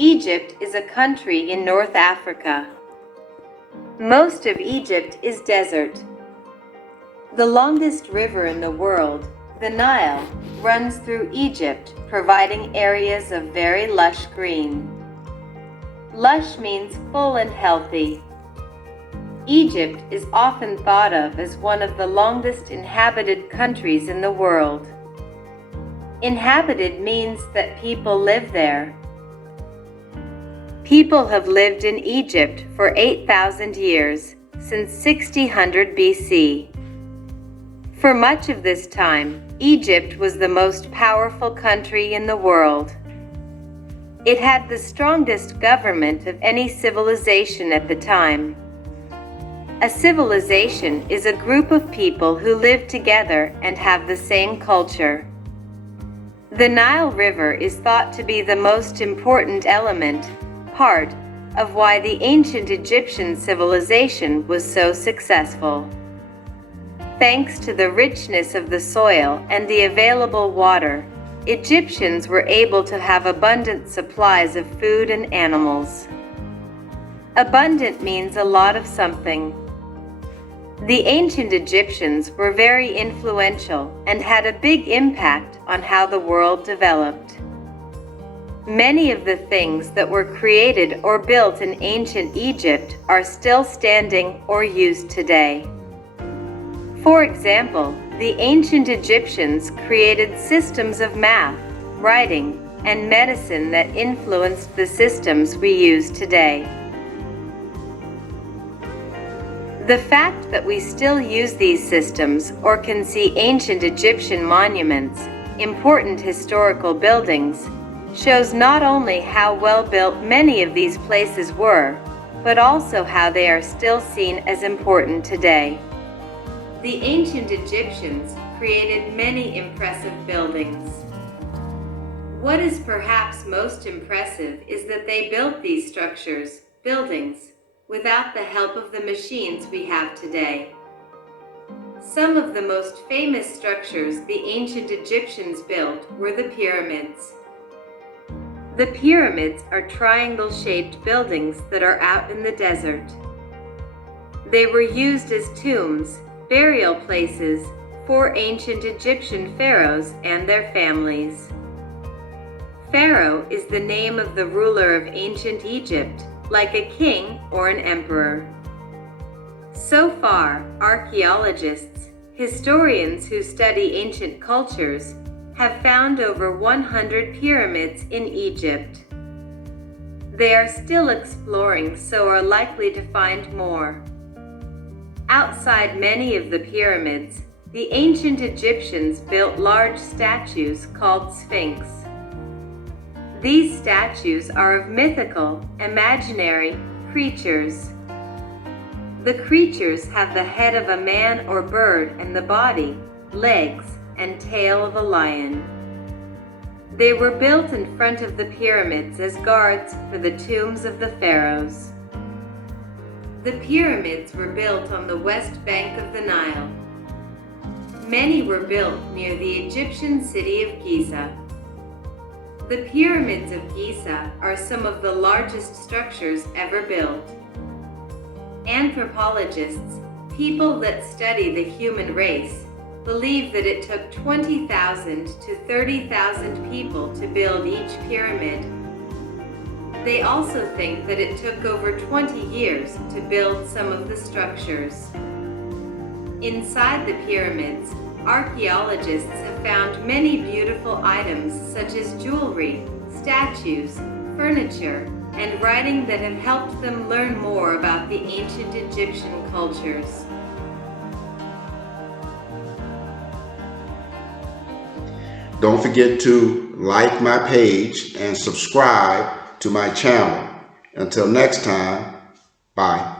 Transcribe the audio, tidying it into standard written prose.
Egypt is a country in North Africa. Most of Egypt is desert. The longest river in the world, the Nile, runs through Egypt, providing areas of very lush green. Lush means full and healthy. Egypt is often thought of as one of the longest inhabited countries in the world. Inhabited means that people live there. People have lived in Egypt for 8,000 years, since 600 BC. For much of this time, Egypt was the most powerful country in the world. It had the strongest government of any civilization at the time. A civilization is a group of people who live together and have the same culture. The Nile River is thought to be the most important part of why the ancient Egyptian civilization was so successful. Thanks to the richness of the soil and the available water, Egyptians were able to have abundant supplies of food and animals. Abundant means a lot of something. The ancient Egyptians were very influential and had a big impact on how the world developed. Many of the things that were created or built in ancient Egypt are still standing or used today. For example, the ancient Egyptians created systems of math, writing, and medicine that influenced the systems we use today. The fact that we still use these systems or can see ancient Egyptian monuments, important historical buildings, shows not only how well built many of these places were, but also how they are still seen as important today. The ancient Egyptians created many impressive buildings. What is perhaps most impressive is that they built these buildings, without the help of the machines we have today. Some of the most famous structures the ancient Egyptians built were the pyramids. The pyramids are triangle-shaped buildings that are out in the desert. They were used as tombs, burial places, for ancient Egyptian pharaohs and their families. Pharaoh is the name of the ruler of ancient Egypt, like a king or an emperor. So far, archaeologists, historians who study ancient cultures, have found over 100 pyramids in Egypt. They are still exploring, so are likely to find more. Outside many of the pyramids, the ancient Egyptians built large statues called sphinx. These statues are of mythical, imaginary creatures. The creatures have the head of a man or bird and the body, legs, and tail of a lion. They were built in front of the pyramids as guards for the tombs of the pharaohs. The pyramids were built on the west bank of the Nile. Many were built near the Egyptian city of Giza. The pyramids of Giza are some of the largest structures ever built. Anthropologists, people that study the human race, believe that it took 20,000 to 30,000 people to build each pyramid. They also think that it took over 20 years to build some of the structures. Inside the pyramids, archaeologists have found many beautiful items such as jewelry, statues, furniture, and writing that have helped them learn more about the ancient Egyptian cultures. Don't forget to like my page and subscribe to my channel. Until next time, bye.